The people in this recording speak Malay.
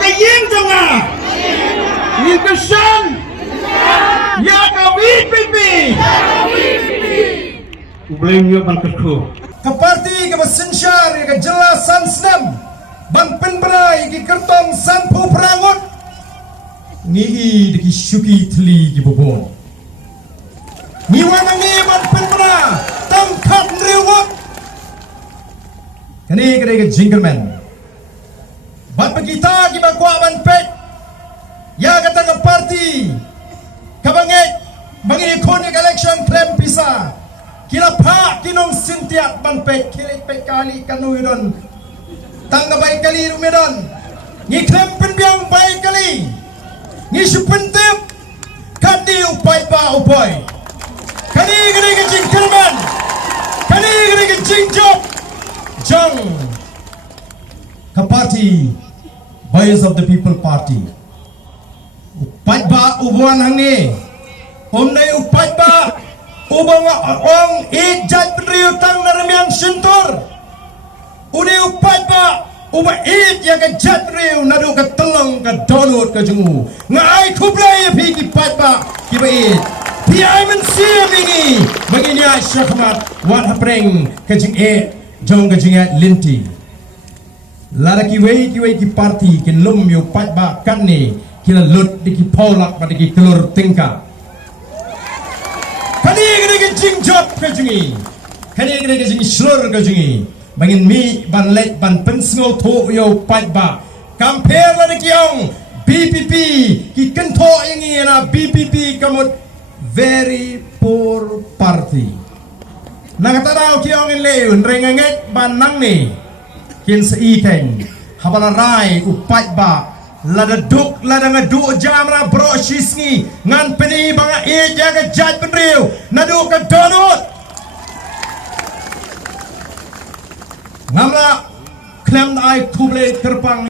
kaying tanga Ikesan Yaga VPP Ubleng yo bangkatku Keparti ke Sensyar ke jelas san senam ban penberai ke kertong san pu perangut ni de ki syuki tli ki bobon ni wana ni ban penbera tangkat riwot kani ke jingleman ban pegita ki bakwa ban pet ya kata ke parti kabanget bangi ikon election claim pisa kila pak kinong sintiak ban pet kilik pet kali kanuyron tangga baik kali rumedon ni klaim penbiang baik kali ni supentip kadi upai pa upai kani kini kecing kerman kani kini kecing job jang ke parti Voice of the People Party upai ba ubuan hangi omnai upai ba ubang ong ijat penriu tang naramiang sentur uni upai ba uba it yang ke jat riu nadu ke telong ke donut ke jengu ngai kublai pi ki pai ba ki ba it pi ai men sia bingi begini syakmat wan hapreng ke jeng jong ke jeng linti lara ki wei ki parti ki lum yu pai ba kan ni kila lut di ki polak pada ki kelur tingka kani ke jeng job ke jengi kani ke jeng slur ke jengi bangin mi ban let ban pensngo tho yo pai ba compare la kiong BPP ki kentho ingi na BPP kamut very poor party nakataraw kiong in leun renganget ban nang ni kin sa ikeng habala rai upai ba lada duk lada ngadu jamra bro shisngi ngan peni banga e jaga jaj penriu nadu ka donut ngamla klem ai kuble terpang